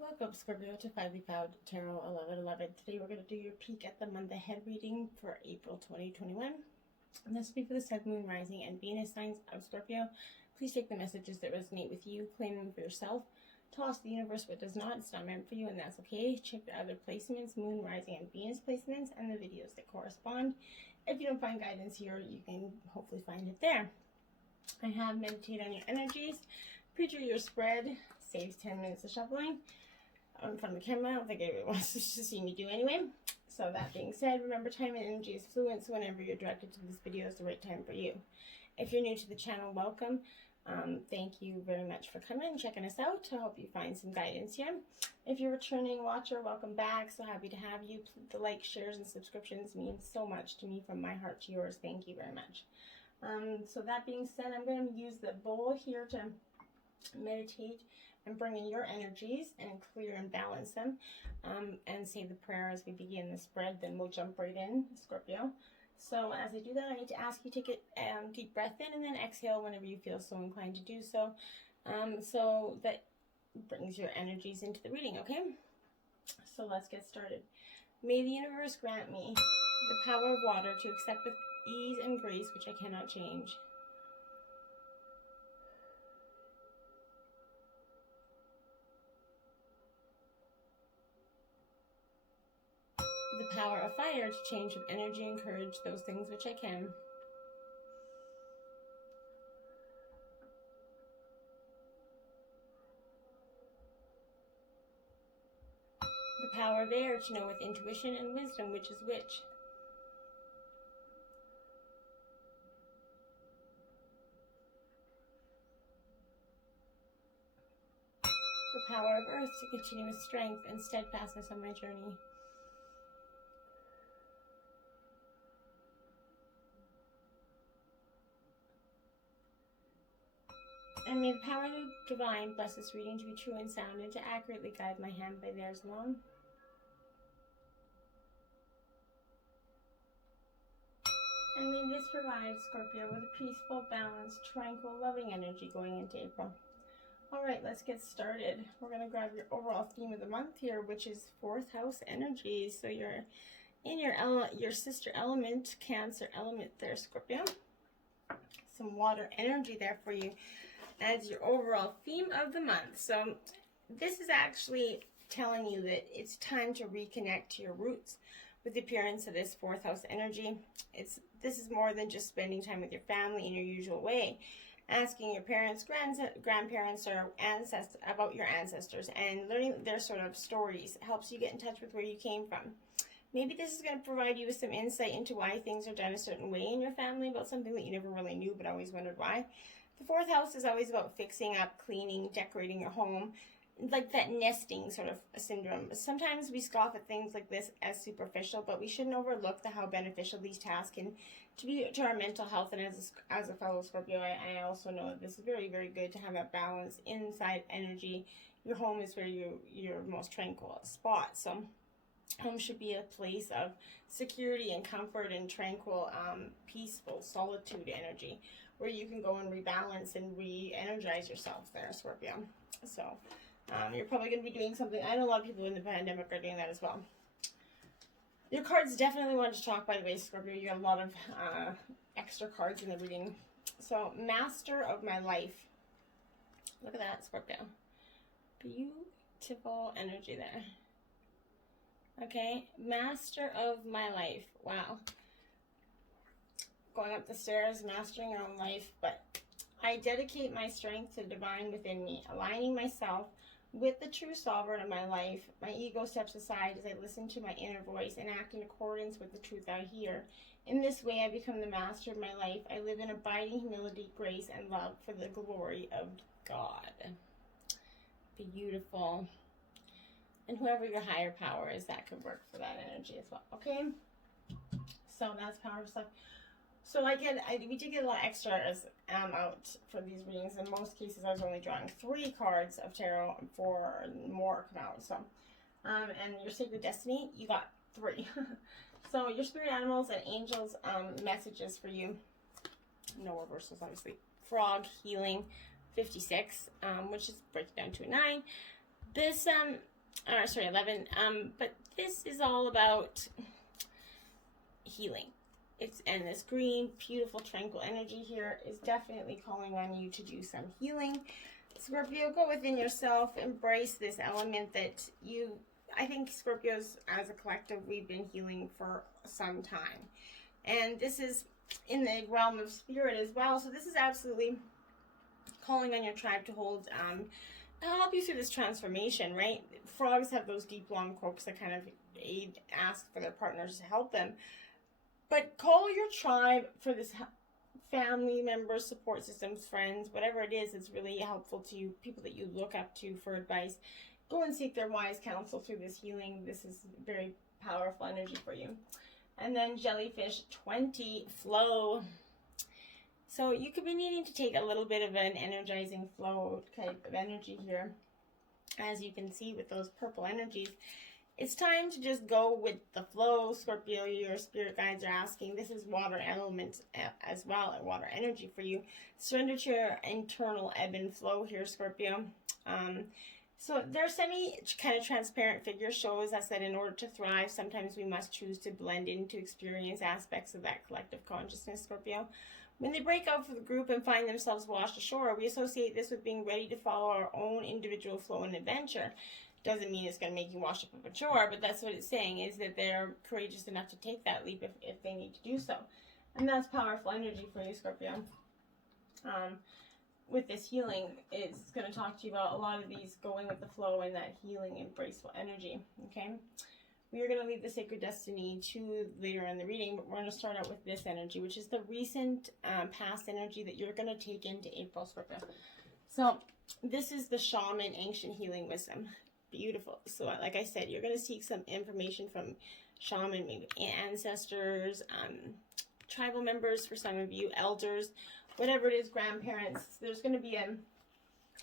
Welcome, Scorpio, to Finally Found Tarot 1111. Today we're going to do your peek at the month ahead reading for April 2021. And this will be for the Sun, Moon, Rising, and Venus signs of Scorpio. Please take the messages that resonate with you, claim them for yourself. Toss the universe what does not. It's not meant for you, and that's okay. Check the other placements, Moon, Rising, and Venus placements, and the videos that correspond. If you don't find guidance here, you can hopefully find it there. I have meditate on your energies, preview your spread, saves 10 minutes of shuffling. In front of the camera, I don't think anybody wants to see me do anyway. So that being said, remember time and energy is fluent, so whenever you're directed to this video is the right time for you. If you're new to the channel, welcome. Thank you very much for coming and checking us out. I hope you find some guidance here. If you're a returning watcher, welcome back. So happy to have you. The likes, shares, and subscriptions mean so much to me, from my heart to yours. Thank you very much. So that being said, I'm going to use the bowl here to meditate and bring in your energies and clear and balance them, and say the prayer as we begin the spread. Then we'll jump right in, Scorpio. So as I do that, I need to ask you to take a deep breath in and then exhale whenever you feel so inclined to do so. So that brings your energies into the reading, okay? So let's get started. May the universe grant me the power of water to accept with ease and grace which I cannot change. The power of fire to change with energy and courage those things which I can. The power of air to know with intuition and wisdom which is which. The power of earth to continue with strength and steadfastness on my journey. And may the power of the divine bless this reading to be true and sound, and to accurately guide my hand by theirs alone. And may this provide Scorpio with a peaceful, balanced, tranquil, loving energy going into April. Alright, let's get started. We're going to grab your overall theme of the month here, which is 4th house energy. So you're in your sister element, Cancer element there, Scorpio. Some water energy there for you as your overall theme of the month. So this is actually telling you that it's time to reconnect to your roots with the appearance of this 4th house energy. This is more than just spending time with your family in your usual way. Asking your parents, grandparents, or ancestors about your ancestors and learning their sort of stories helps you get in touch with where you came from. Maybe this is going to provide you with some insight into why things are done a certain way in your family, about something that you never really knew but always wondered why. The 4th house is always about fixing up, cleaning, decorating your home, like that nesting sort of syndrome. Sometimes we scoff at things like this as superficial, but we shouldn't overlook how beneficial these tasks can be to our mental health. And as a fellow Scorpio, I also know that this is very, very good to have that balance inside energy. Your home is where your most tranquil spot. So home should be a place of security and comfort and tranquil, peaceful solitude energy, where you can go and rebalance and re-energize yourself there, Scorpio. So you're probably going to be doing something. I know a lot of people in the pandemic are doing that as well. Your cards definitely want to talk, by the way, Scorpio. You got a lot of extra cards in the reading. So, Master of my life. Look at that, Scorpio. Beautiful energy there. Okay, Master of my life. Wow. Going up the stairs, mastering your own life. But I dedicate my strength to the divine within me, aligning myself with the true sovereign of my life. My ego steps aside as I listen to my inner voice and act in accordance with the truth I hear. In this way, I become the master of my life. I live in abiding humility, grace, and love for the glory of God. Beautiful. And whoever your higher power is, that could work for that energy as well. Okay? So that's power stuff. So we did get a lot of extras out for these readings. In most cases, I was only drawing 3 cards of tarot, and 4 more come out. So, and your sacred destiny, you got 3. So your spirit animals and angels messages for you. No reversals, obviously. Frog, healing, 56, which is breaking down to a 9. this, sorry, 11, but this is all about healing. And this green, beautiful, tranquil energy here is definitely calling on you to do some healing. Scorpio, go within yourself, embrace this element that I think Scorpios as a collective, we've been healing for some time. And this is in the realm of spirit as well. So this is absolutely calling on your tribe to hold, to help you through this transformation, right? Frogs have those deep, long croaks that kind of ask for their partners to help them. But call your tribe for this family members, support systems, friends, whatever it is that's really helpful to you, people that you look up to for advice. Go and seek their wise counsel through this healing. This is very powerful energy for you. And then jellyfish 20, flow. So you could be needing to take a little bit of an energizing flow type of energy here. As you can see with those purple energies, it's time to just go with the flow. Scorpio, your spirit guides are asking. This is water element as well, and water energy for you. Surrender to your internal ebb and flow here, Scorpio. So their kind of transparent figure shows us that in order to thrive, sometimes we must choose to blend in to experience aspects of that collective consciousness, Scorpio. When they break out from the group and find themselves washed ashore, we associate this with being ready to follow our own individual flow and adventure. Doesn't mean it's going to make you wash up a shore, but that's what it's saying, is that they're courageous enough to take that leap if they need to do so. And that's powerful energy for you, Scorpio. With this healing, it's going to talk to you about a lot of these going with the flow and that healing and graceful energy, okay? We are going to leave the sacred destiny to later in the reading, but we're going to start out with this energy, which is the recent past energy that you're going to take into April, Scorpio. So this is the shaman ancient healing wisdom. Beautiful. So like I said, you're going to seek some information from shaman, maybe ancestors, tribal members for some of you, elders, whatever it is, grandparents. There's going to be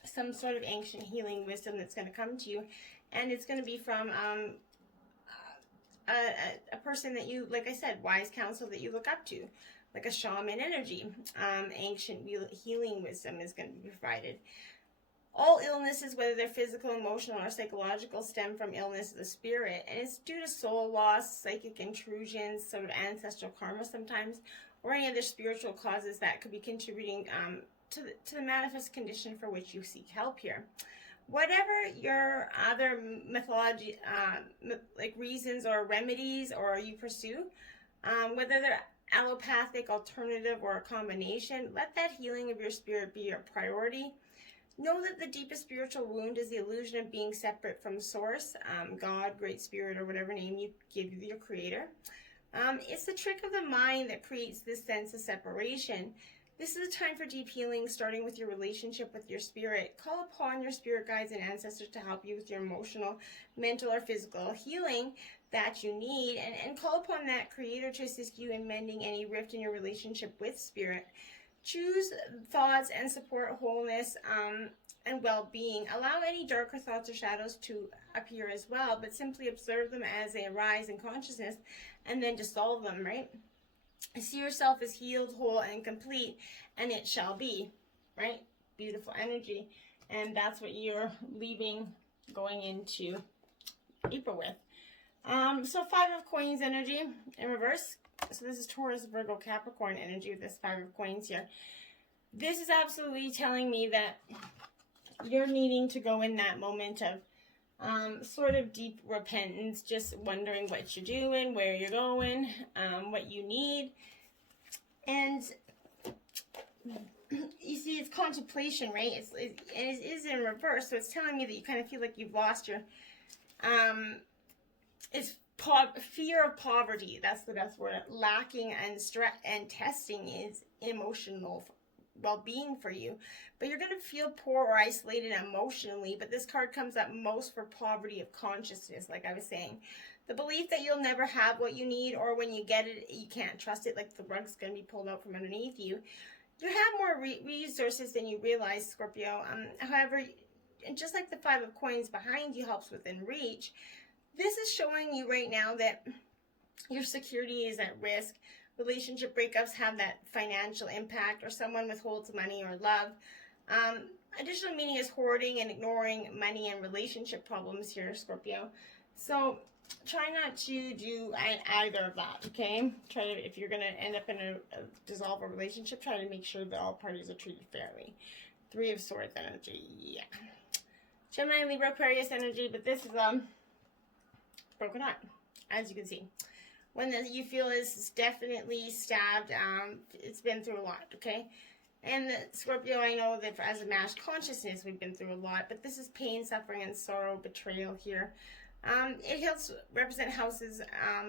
some sort of ancient healing wisdom that's going to come to you, and it's going to be from a person that you, like I said, wise counsel that you look up to, like a shaman energy. Ancient healing wisdom is going to be provided. All illnesses, whether they're physical, emotional, or psychological, stem from illness of the spirit, and it's due to soul loss, psychic intrusions, sort of ancestral karma sometimes, or any other spiritual causes that could be contributing to the manifest condition for which you seek help here. Whatever your other mythology, like reasons or remedies or you pursue, whether they're allopathic, alternative, or a combination, let that healing of your spirit be your priority. Know that the deepest spiritual wound is the illusion of being separate from Source, God, Great Spirit, or whatever name you give your Creator. It's the trick of the mind that creates this sense of separation. This is a time for deep healing, starting with your relationship with your spirit. Call upon your spirit guides and ancestors to help you with your emotional, mental, or physical healing that you need, and call upon that Creator to assist you in mending any rift in your relationship with spirit. Choose thoughts and support wholeness and well-being. Allow any darker thoughts or shadows to appear as well, but simply observe them as they arise in consciousness and then dissolve them, right? See yourself as healed, whole, and complete, and it shall be, right? Beautiful energy. And that's what you're leaving going into April with. So 5 of Coins energy in reverse. So this is Taurus, Virgo, Capricorn energy with this 5 of Coins here. This is absolutely telling me that you're needing to go in that moment of sort of deep repentance, just wondering what you're doing, where you're going, what you need. And you see, it's contemplation, right? It is in reverse, so it's telling me that you kind of feel like you've lost your... it's fear of poverty. That's the best word. Lacking and stress and testing is emotional well-being for you, but you're going to feel poor or isolated emotionally. But this card comes up most for poverty of consciousness, like I was saying. The belief that you'll never have what you need, or when you get it, you can't trust it, like the rug's going to be pulled out from underneath you. You have more resources than you realize, Scorpio. However, and just like the 5 of Coins behind you helps within reach, this is showing you right now that your security is at risk. Relationship breakups have that financial impact, or someone withholds money or love. additional meaning is hoarding and ignoring money and relationship problems here, Scorpio. So try not to do either of that, okay? Try to, if you're going to end up in a dissolve a relationship, try to make sure that all parties are treated fairly. Three of Swords energy, yeah. Gemini, Libra, Aquarius energy, but this is broken heart, as you can see. One that you feel is definitely stabbed, it's been through a lot, okay? And Scorpio, I know that as a mass consciousness, we've been through a lot, but this is pain, suffering, and sorrow, betrayal here. It helps represent houses,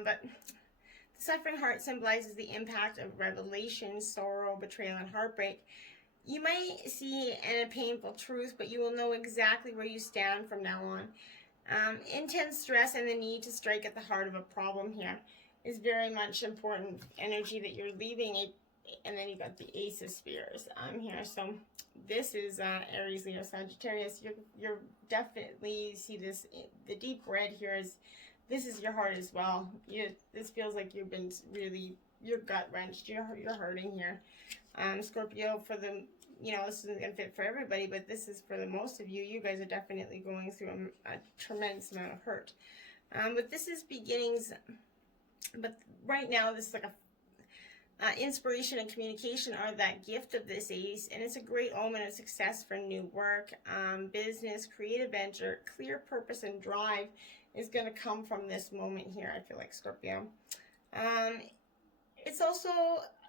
but the suffering heart symbolizes the impact of revelation, sorrow, betrayal, and heartbreak. You might see a painful truth, but you will know exactly where you stand from now on. Intense stress and the need to strike at the heart of a problem here is very much important energy that you're leaving. And then you got the Ace of Spears here. So this is Aries, Leo, Sagittarius. You're definitely see this. The deep red here is, this is your heart as well. This feels like you've been really, you're gut wrenched. You're hurting here. Scorpio, for the, you know, this isn't going to fit for everybody, but this is for the most of you. You guys are definitely going through a tremendous amount of hurt. But this is beginnings. But right now, this is like a inspiration and communication are that gift of this ace, and it's a great omen of success for new work, business, creative venture, clear purpose and drive is going to come from this moment here, I feel like, Scorpio. It's also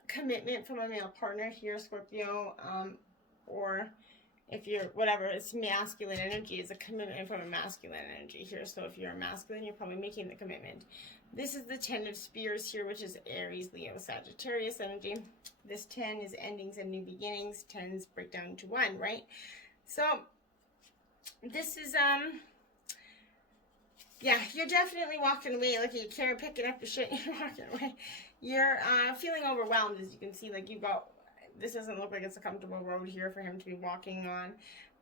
commitment from a male partner here, Scorpio, or if you're, whatever, it's masculine energy, is a commitment from a masculine energy here. So if you're a masculine, you're probably making the commitment. This is the 10 of Spears here, which is Aries, Leo, Sagittarius energy. This 10 is endings and new beginnings. 10s break down to 1, right? So this is, yeah, you're definitely walking away. Like you care, picking up your shit, you're walking away. You're feeling overwhelmed, as you can see. Like you've got, this doesn't look like it's a comfortable road here for him to be walking on.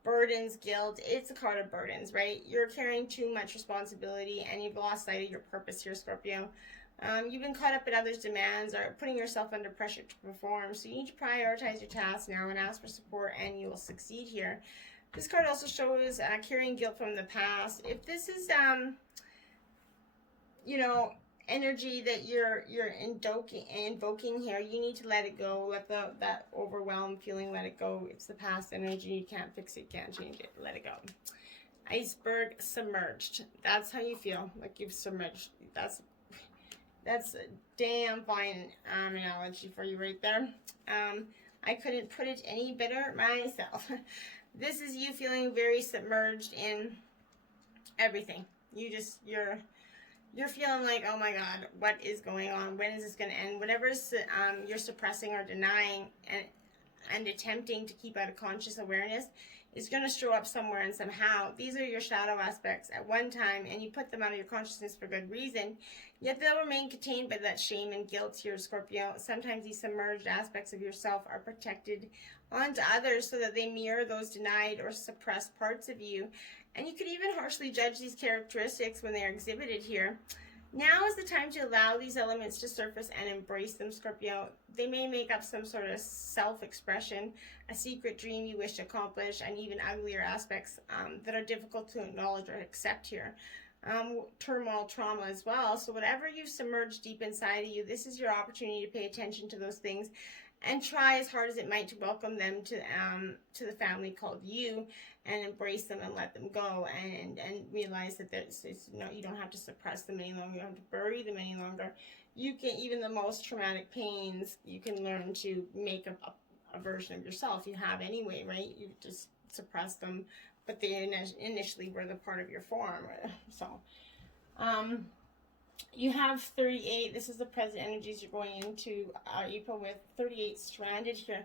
Burdens, guilt, it's a card of burdens, right? You're carrying too much responsibility and you've lost sight of your purpose here, Scorpio. You've been caught up in others' demands or putting yourself under pressure to perform. So you need to prioritize your tasks now and ask for support, and you will succeed here. This card also shows carrying guilt from the past. If this is, you know, energy that you're invoking here, you need to let it go. Let that overwhelmed feeling, let it go. It's the past energy. You can't fix it, can't change it. Let it go. Iceberg, submerged. That's how you feel, like you've submerged. That's a damn fine analogy for you right there. I couldn't put it any better myself. This is you feeling very submerged in everything. You're feeling like, oh my God, what is going on? When is this going to end? Whatever you're suppressing or denying and attempting to keep out of conscious awareness is going to show up somewhere and somehow. These are your shadow aspects at one time, and you put them out of your consciousness for good reason, yet they'll remain contained by that shame and guilt here, Scorpio. Sometimes these submerged aspects of yourself are projected onto others so that they mirror those denied or suppressed parts of you. And you could even harshly judge these characteristics when they are exhibited here. Now is the time to allow these elements to surface and embrace them, Scorpio. They may make up some sort of self-expression, a secret dream you wish to accomplish, and even uglier aspects that are difficult to acknowledge or accept here. Turmoil, trauma as well. So whatever you've submerged deep inside of you, this is your opportunity to pay attention to those things and try as hard as it might to welcome them to the family called you, and embrace them and let them go, and realize that you don't have to suppress them any longer. You don't have to bury them any longer. You can, even the most traumatic pains, you can learn to make a version of yourself you have anyway, right? You just suppress them, but they initially were the part of your form. So you have 38. This is the present energies you're going into April with. 38 stranded here.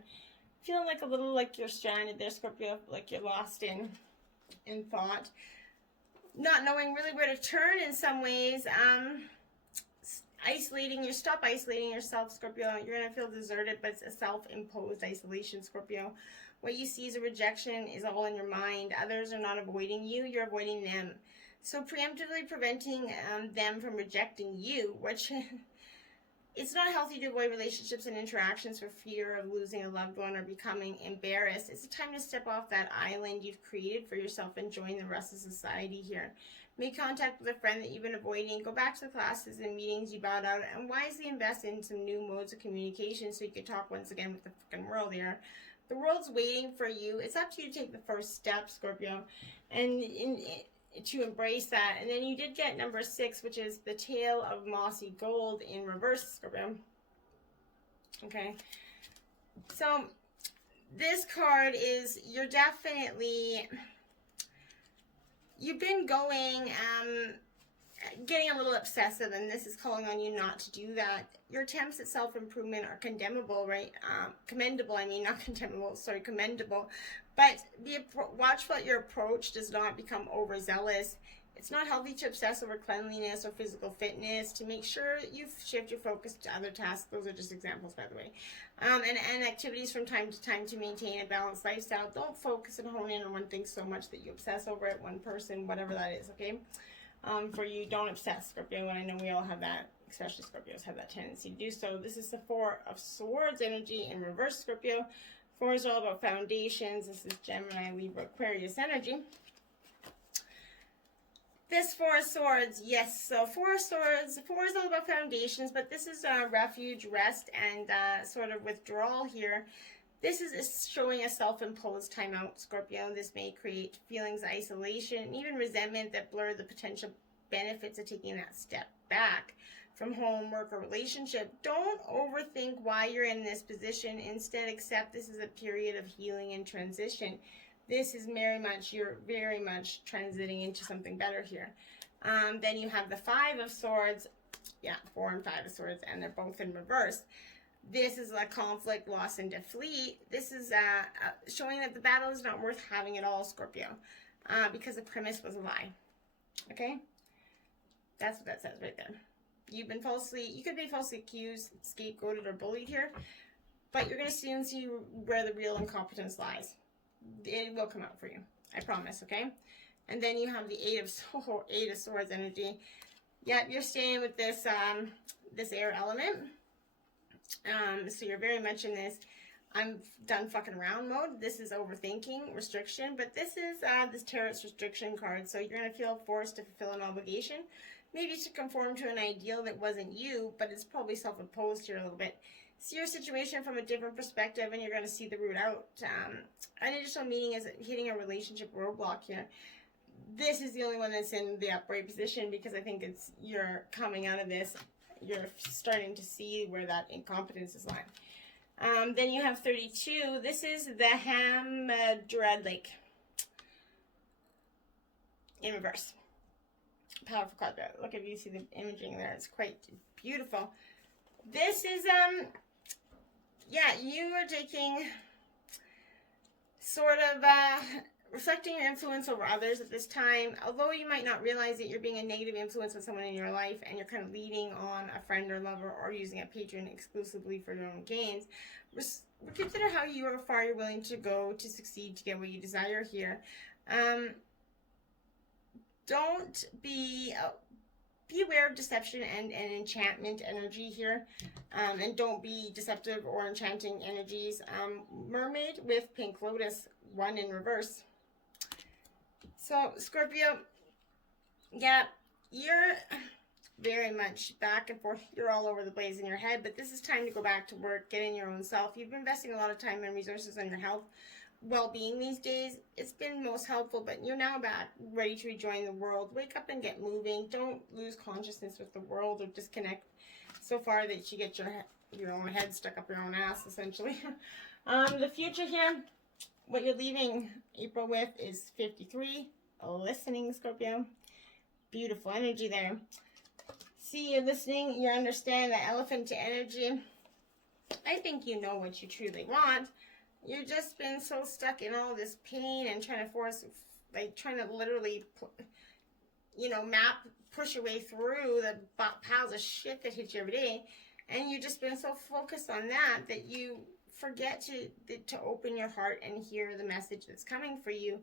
Feeling like a little like you're stranded there, Scorpio, like you're lost in thought. Not knowing really where to turn in some ways. Stop isolating yourself, Scorpio. You're going to feel deserted, but it's a self-imposed isolation, Scorpio. What you see as a rejection is all in your mind. Others are not avoiding you, you're avoiding them. So preemptively preventing them from rejecting you, which It's not healthy to avoid relationships and interactions for fear of losing a loved one or becoming embarrassed. It's a time to step off that island you've created for yourself and join the rest of society here. Make contact with a friend that you've been avoiding. Go back to the classes and meetings you bowed out and wisely invest in some new modes of communication so you can talk once again with the fucking world here. The world's waiting for you. It's up to you to take the first step, Scorpio, and to embrace that. And then you did get number 6, which is the tail of mossy gold in reverse, Scorpio. Okay. So this card is, you've been going, getting a little obsessive, and this is calling on you not to do that. Your attempts at self-improvement are commendable, right? Commendable, I mean, not condemnable, sorry, commendable. But watch what your approach does not become overzealous. It's not healthy to obsess over cleanliness or physical fitness. To make sure you shift your focus to other tasks. Those are just examples, by the way. And activities from time to time to maintain a balanced lifestyle. Don't focus and hone in on one thing so much that you obsess over it, one person, whatever that is, okay? For you, don't obsess, Scorpio, and I know we all have that, especially Scorpios have that tendency to do so. This is the 4 of Swords energy in reverse, Scorpio. 4 is all about foundations. This is Gemini, Libra, Aquarius energy. This 4 of Swords, yes, so 4 of Swords, 4 is all about foundations, but this is refuge, rest, and sort of withdrawal here. This is showing a self-imposed timeout, Scorpio. This may create feelings of isolation and even resentment that blur the potential benefits of taking that step back from home, work, or relationship. Don't overthink why you're in this position. Instead, accept this is a period of healing and transition. This is you're very much transiting into something better here. Then you have the 5 of Swords. Yeah, 4 and 5 of Swords, and they're both in reverse. This is a conflict, loss, and defeat. This is showing that the battle is not worth having at all, Scorpio, because the premise was a lie. Okay? That's what that says right there. You could be falsely accused, scapegoated, or bullied here, but you're going to soon see where the real incompetence lies. It will come out for you. I promise, okay? And then you have the 8 of Swords energy. Yep, you're staying with this, this air element. So you're very much in this I'm done fucking around mode. This is overthinking, restriction, but this is this Tarot's restriction card. So you're going to feel forced to fulfill an obligation, maybe to conform to an ideal that wasn't you, but it's probably self-imposed here a little bit. See your situation from a different perspective, and you're going to see the route out. An additional meaning is hitting a relationship roadblock here. This is the only one that's in the upright position because I think you're coming out of this. You're starting to see where that incompetence is lying. Then you have 32. This is the Dread Lake in reverse. Powerful card there. Look, if you see the imaging there, it's quite beautiful. This is, yeah, you are taking sort of, reflecting your influence over others at this time. Although you might not realize that you're being a negative influence on someone in your life and you're kind of leading on a friend or lover or using a patron exclusively for your own gains, consider how far you're willing to go to succeed to get what you desire here. Don't be aware of deception and enchantment energy here, and don't be deceptive or enchanting energies. Mermaid with Pink Lotus, 1 in reverse. So, Scorpio, yeah, you're very much back and forth. You're all over the place in your head, but this is time to go back to work, get in your own self. You've been investing a lot of time and resources on your health, well-being these days. It's been most helpful, but you're now back, ready to rejoin the world. Wake up and get moving. Don't lose consciousness with the world or disconnect so far that you get your own head stuck up your own ass, essentially. The future here, what you're leaving April with is 53. Listening, Scorpio. Beautiful energy there. See, you're listening. You understand the elephant energy. I think you know what you truly want. You've just been so stuck in all this pain and trying to literally, push your way through the piles of shit that hit you every day. And you've just been so focused on that you forget to open your heart and hear the message that's coming for you.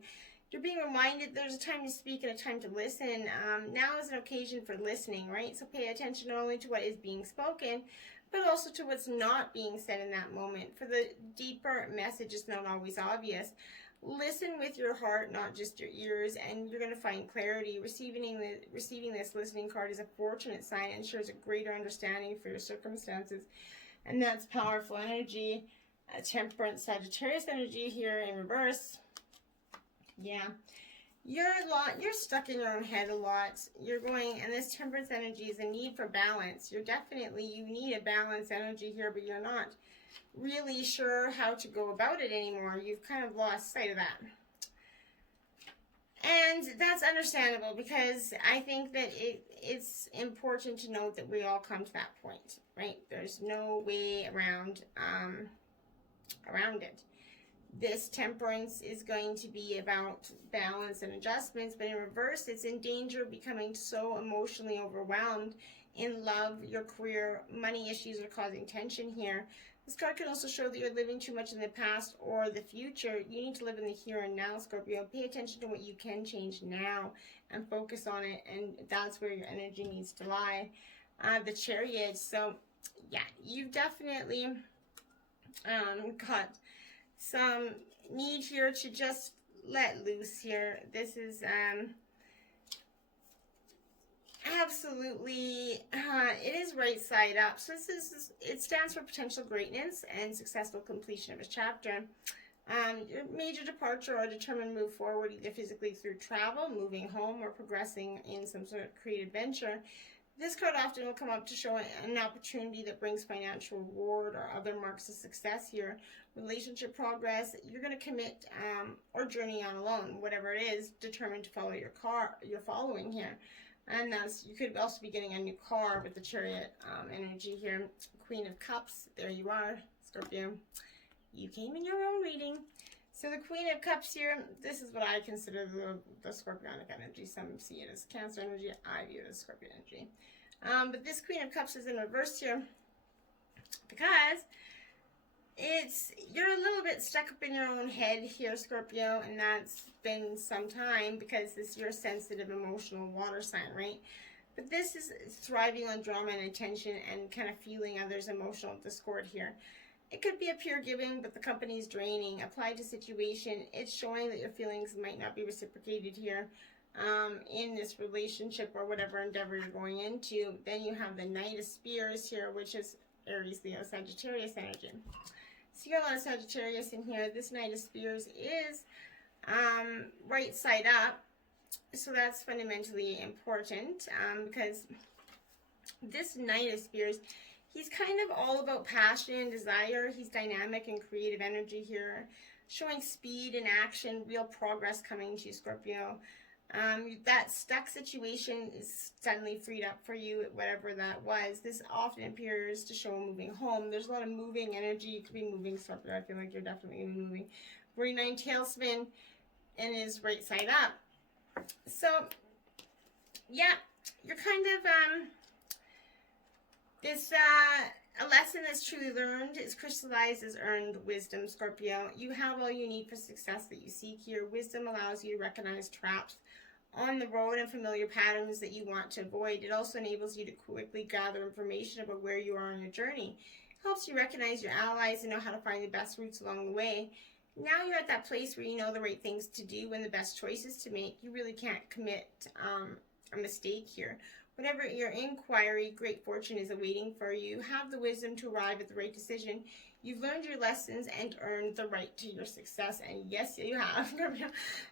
You're being reminded there's a time to speak and a time to listen. Now is an occasion for listening, right? So pay attention not only to what is being spoken, but also to what's not being said in that moment. For the deeper message is not always obvious. Listen with your heart, not just your ears, and you're going to find clarity. Receiving this listening card is a fortunate sign and shows a greater understanding for your circumstances, and that's powerful energy. Temperance, Sagittarius energy here in reverse. Yeah, you're stuck in your own head a lot. You're going, and this Temperance energy is a need for balance. You need a balanced energy here, but you're not really sure how to go about it anymore. You've kind of lost sight of that. And that's understandable, because I think that it's important to note that we all come to that point, right? There's no way around it. This Temperance is going to be about balance and adjustments, but in reverse, it's in danger of becoming so emotionally overwhelmed in love, your career, money issues are causing tension here. This card can also show that you're living too much in the past or the future. You need to live in the here and now, Scorpio. Pay attention to what you can change now and focus on it, and that's where your energy needs to lie. The Chariot. So, yeah, you've definitely got some need here to just let loose here. This is absolutely, it is right side up. So it stands for potential greatness and successful completion of a chapter. Your major departure or determined move forward, either physically through travel, moving home, or progressing in some sort of creative venture. This card often will come up to show an opportunity that brings financial reward or other marks of success here. Relationship progress, you're going to commit or journey on alone, whatever it is, determined to follow you're following here. And you could also be getting a new car with the Chariot energy here. Queen of Cups, there you are, Scorpio. You came in your own reading. So the Queen of Cups here, this is what I consider the Scorpionic energy. Some see it as Cancer energy. I view it as Scorpio energy. But this Queen of Cups is in reverse here because you're a little bit stuck up in your own head here, Scorpio, and that's been some time because you're a sensitive, emotional water sign, right? But this is thriving on drama and attention and kind of feeling others' emotional discord here. It could be a pure giving, but the company's draining. Applied to situation, it's showing that your feelings might not be reciprocated here in this relationship or whatever endeavor you're going into. Then you have the Knight of Spears here, which is Aries, Leo, Sagittarius energy. So you got a lot of Sagittarius in here. This Knight of Spears is right side up. So that's fundamentally important because this Knight of Spears, he's kind of all about passion and desire. He's dynamic and creative energy here, showing speed and action, real progress coming to you, Scorpio. That stuck situation is suddenly freed up for you, whatever that was. This often appears to show moving home. There's a lot of moving energy. You could be moving, Scorpio. I feel like you're definitely moving. 49 tailspin and is right side up. So, yeah, you're kind of, a lesson that's truly learned is crystallized as earned wisdom, Scorpio. You have all you need for success that you seek here. Wisdom allows you to recognize traps on the road and familiar patterns that you want to avoid. It also enables you to quickly gather information about where you are on your journey. It helps you recognize your allies and know how to find the best routes along the way. Now you're at that place where you know the right things to do and the best choices to make. You really can't commit a mistake here. Whatever your inquiry, great fortune is awaiting for you. Have the wisdom to arrive at the right decision. You've learned your lessons and earned the right to your success. And yes, you have.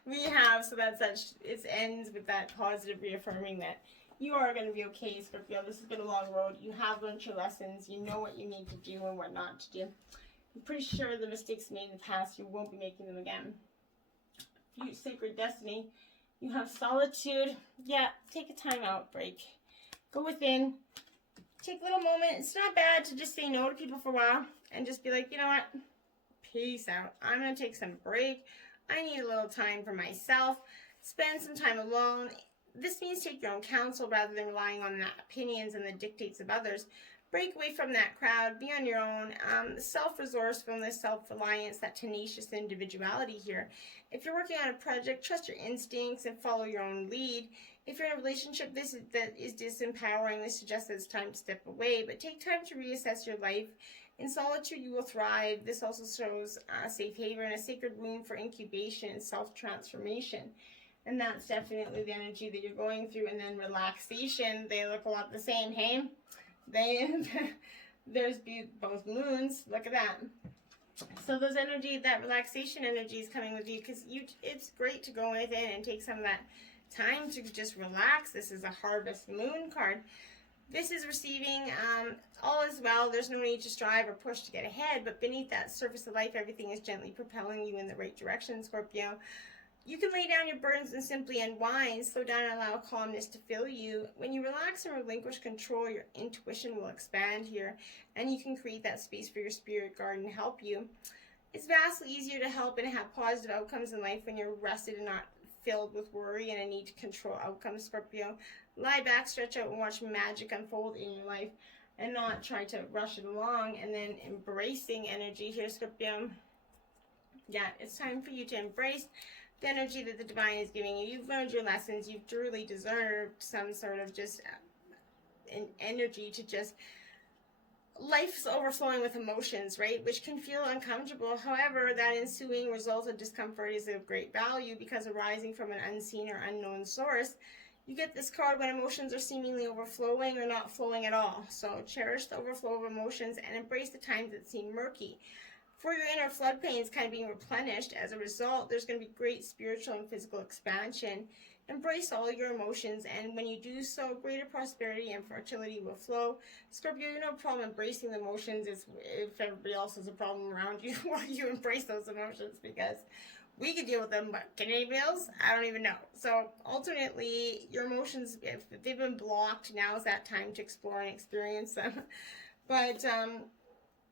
We have. So it ends with that positive reaffirming that you are going to be okay, Scorpio. This has been a long road. You have learned your lessons. You know what you need to do and what not to do. I'm pretty sure the mistakes made in the past, you won't be making them again. Sacred destiny. You have solitude. Yeah, take a time out break. Go within. Take a little moment. It's not bad to just say no to people for a while and just be like, you know what? Peace out. I'm going to take some break. I need a little time for myself. Spend some time alone. This means take your own counsel rather than relying on the opinions and the dictates of others. Break away from that crowd. Be on your own. Self-resourcefulness, self-reliance, that tenacious individuality here. If you're working on a project, trust your instincts and follow your own lead. If if you're in a relationship that is disempowering, this suggests that it's time to step away, but take time to reassess your life. In solitude, you will thrive. This also shows a safe haven, a sacred womb for incubation and self-transformation. And that's definitely the energy that you're going through. And then relaxation, they look a lot the same, hey? There's both moons. Look at that. So those energy, that relaxation energy is coming with you because it's great to go within and take some of that time to just relax. This is a harvest moon card. This is receiving all is well. There's no need to strive or push to get ahead, but beneath that surface of life, everything is gently propelling you in the right direction, Scorpio. You can lay down your burdens and simply unwind, slow down and allow calmness to fill you. When you relax and relinquish control, your intuition will expand here, and you can create that space for your spirit guide and help you. It's vastly easier to help and have positive outcomes in life when you're rested and not filled with worry and a need to control outcomes, Scorpio. Lie back, stretch out, and watch magic unfold in your life, and not try to rush it along. And then embracing energy here, Scorpio. Yeah, it's time for you to embrace the energy that the divine is giving you. You've learned your lessons. You've truly deserved some sort of just an energy to just... Life's overflowing with emotions, right? Which can feel uncomfortable. However, that ensuing result of discomfort is of great value because arising from an unseen or unknown source. You get this card when emotions are seemingly overflowing or not flowing at all. So cherish the overflow of emotions and embrace the times that seem murky. For your inner floodplain is kind of being replenished. As a result, there's going to be great spiritual and physical expansion. Embrace all your emotions, and when you do so, greater prosperity and fertility will flow. Scorpio, you have no problem embracing the emotions if everybody else has a problem around you while you embrace those emotions, because we can deal with them, but can anybody else? I don't even know. So ultimately, your emotions, if they've been blocked, now is that time to explore and experience them. But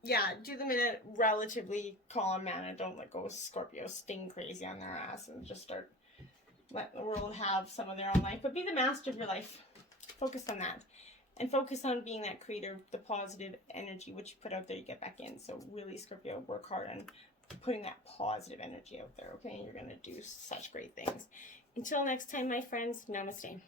yeah, do them in a relatively calm manner. Don't let go of Scorpio sting crazy on their ass and just start letting the world have some of their own life. But be the master of your life. Focus on that. And focus on being that creator, the positive energy which you put out there, you get back in. So really, Scorpio, work hard on putting that positive energy out there, okay? You're going to do such great things. Until next time, my friends, namaste.